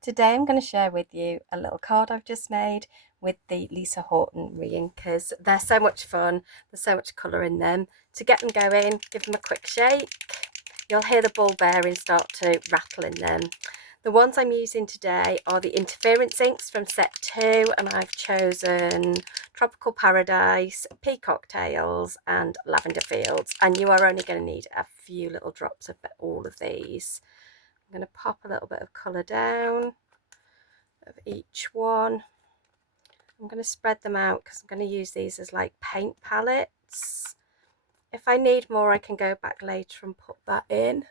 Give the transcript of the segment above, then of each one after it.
Today I'm going to share with you a little card I've just made with the Lisa Horton Reinkers. They're so much fun, there's so much colour in them. To get them going, give them a quick shake. You'll hear the ball bearings start to rattle in them. The ones I'm using today are the interference inks from set 2, and I've chosen Tropical Paradise, Peacock Tails and Lavender Fields, and you are only going to need a few little drops of all of these. I'm going to pop a little bit of colour down of each one. I'm going to spread them out because I'm going to use these as like paint palettes. If I need more, I can go back later and put that in.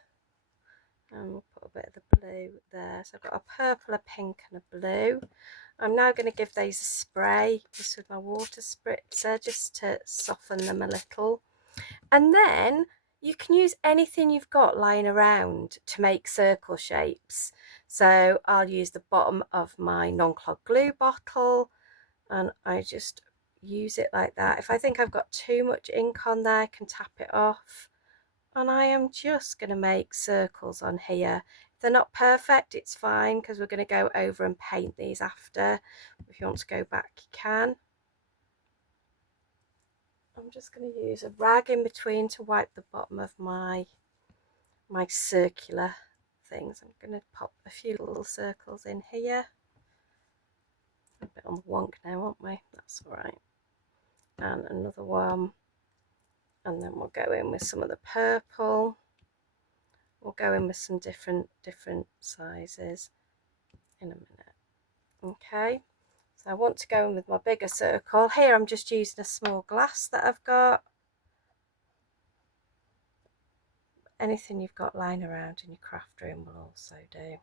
And we'll put a bit of the blue there. So I've got a purple, a pink and a blue. I'm now going to give these a spray just with my water spritzer just to soften them a little. And then you can use anything you've got lying around to make circle shapes. So I'll use the bottom of my non-clog glue bottle and I just use it like that. If I think I've got too much ink on there, I can tap it off. And I am just going to make circles on here. If they're not perfect, it's fine because we're going to go over and paint these after. If you want to go back, you can. I'm just going to use a rag in between to wipe the bottom of my circular things. I'm going to pop a few little circles in here. A bit on the wonk now, aren't we? That's all right. And another one. And then we'll go in with some of the purple. We'll go in with some different sizes in a minute. Okay. So I want to go in with my bigger circle. Here I'm just using a small glass that I've got. Anything you've got lying around in your craft room will also do.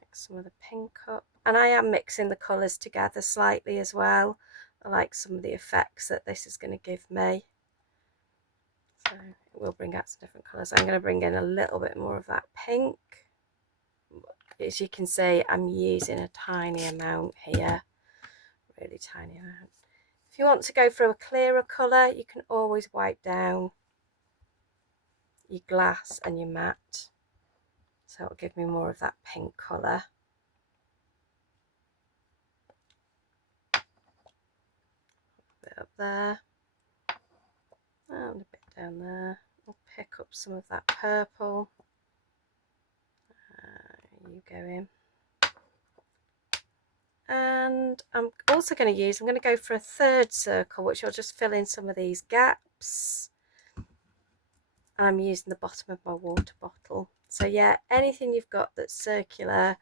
Mix some of the pink up. And I am mixing the colours together slightly as well. I like some of the effects that this is going to give me. So it will bring out some different colours. I'm going to bring in a little bit more of that pink. As you can see, I'm using a tiny amount here. Really tiny amount. If you want to go for a clearer colour, you can always wipe down your glass and your mat. So it'll give me more of that pink colour. A bit up there. And a bit down there. I'll pick up some of that purple. You go in. And I'm also going to go for a third circle, which I'll just fill in some of these gaps. And I'm using the bottom of my water bottle. So yeah, anything you've got that's circular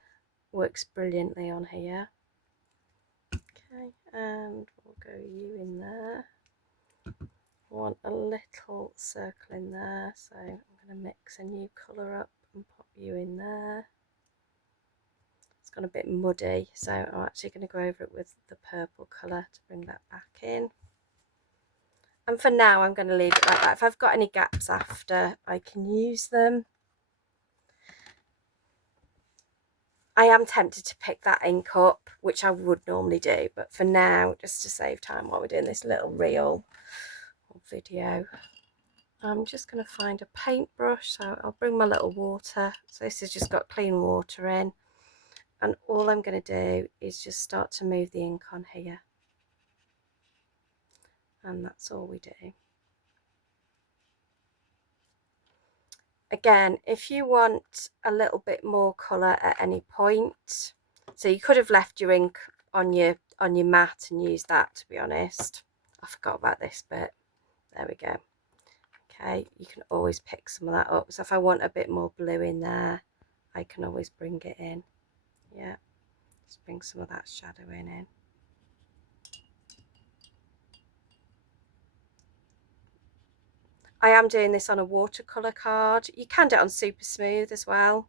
works brilliantly on here. Okay, and we'll go you in there. I want a little circle in there, so I'm going to mix a new colour up and pop you in there. It's gone a bit muddy, so I'm actually going to go over it with the purple colour to bring that back in. And for now, I'm going to leave it like that. If I've got any gaps after, I can use them. I am tempted to pick that ink up, which I would normally do, but for now, just to save time while we're doing this little reel or video, I'm just going to find a paintbrush. So I'll bring my little water. So this has just got clean water in. And all I'm going to do is just start to move the ink on here. And that's all we do. Again, if you want a little bit more colour at any point, so you could have left your ink on your mat and used that, to be honest. I forgot about this bit. There we go. Okay, you can always pick some of that up. So if I want a bit more blue in there, I can always bring it in. Yeah, just bring some of that shadowing in. I am doing this on a watercolour card. You can do it on super smooth as well.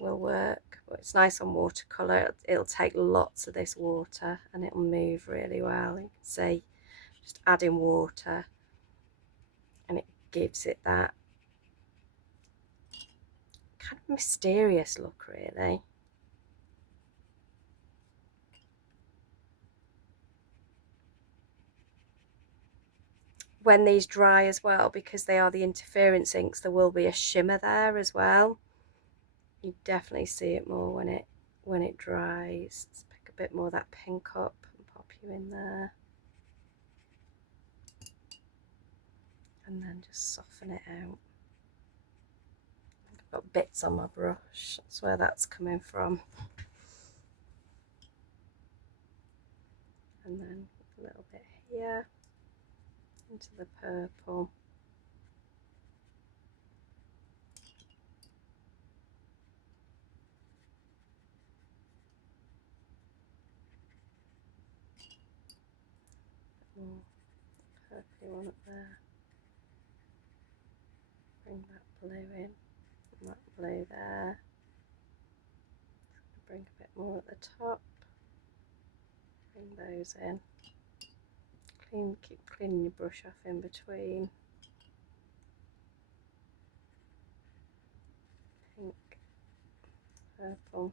Will work, but it's nice on watercolour. It'll take lots of this water and it'll move really well. You can see just adding water and it gives it that kind of mysterious look, really. when these dry as well, because they are the interference inks, there will be a shimmer there as well. You definitely see it more when it dries. Let's pick a bit more of that pink up and pop you in there. And then just soften it out. I've got bits on my brush, that's where that's coming from. And then a little bit here into the purple. More purpley one up there. Bring that blue in, and that blue there. Bring a bit more at the top. Bring those in. Keep cleaning your brush off in between. Pink, purple,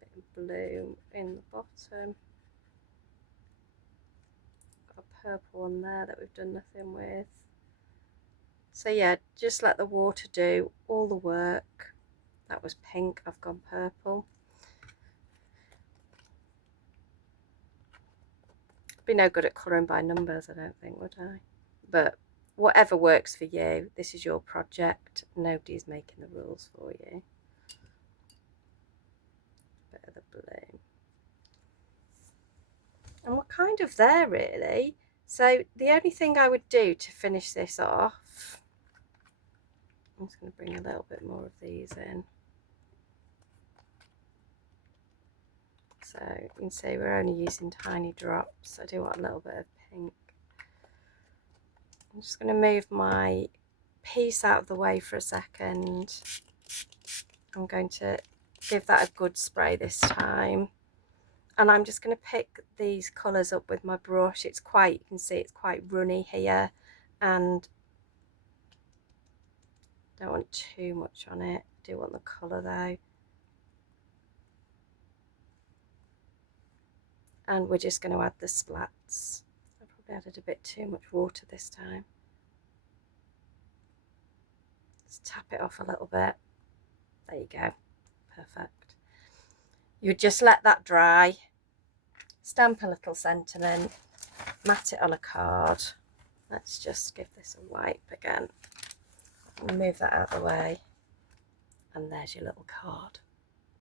bit of blue in the bottom. Got a purple one there that we've done nothing with. So yeah, just let the water do all the work. That was pink, I've gone purple. Be no good at colouring by numbers, I don't think, would I? But whatever works for you, this is your project. Nobody's making the rules for you. Bit of the blue. And we're kind of there, really. So the only thing I would do to finish this off, I'm just going to bring a little bit more of these in. So you can see we're only using tiny drops. I do want a little bit of pink. I'm just going to move my piece out of the way for a second. I'm going to give that a good spray this time. And I'm just going to pick these colours up with my brush. It's quite, you can see it's quite runny here. And don't want too much on it. I do want the colour though. And we're just going to add the splats. I probably added a bit too much water this time. Just tap it off a little bit. There you go. Perfect. You just let that dry. Stamp a little sentiment. Mat it on a card. Let's just give this a wipe again. Move that out of the way. And there's your little card.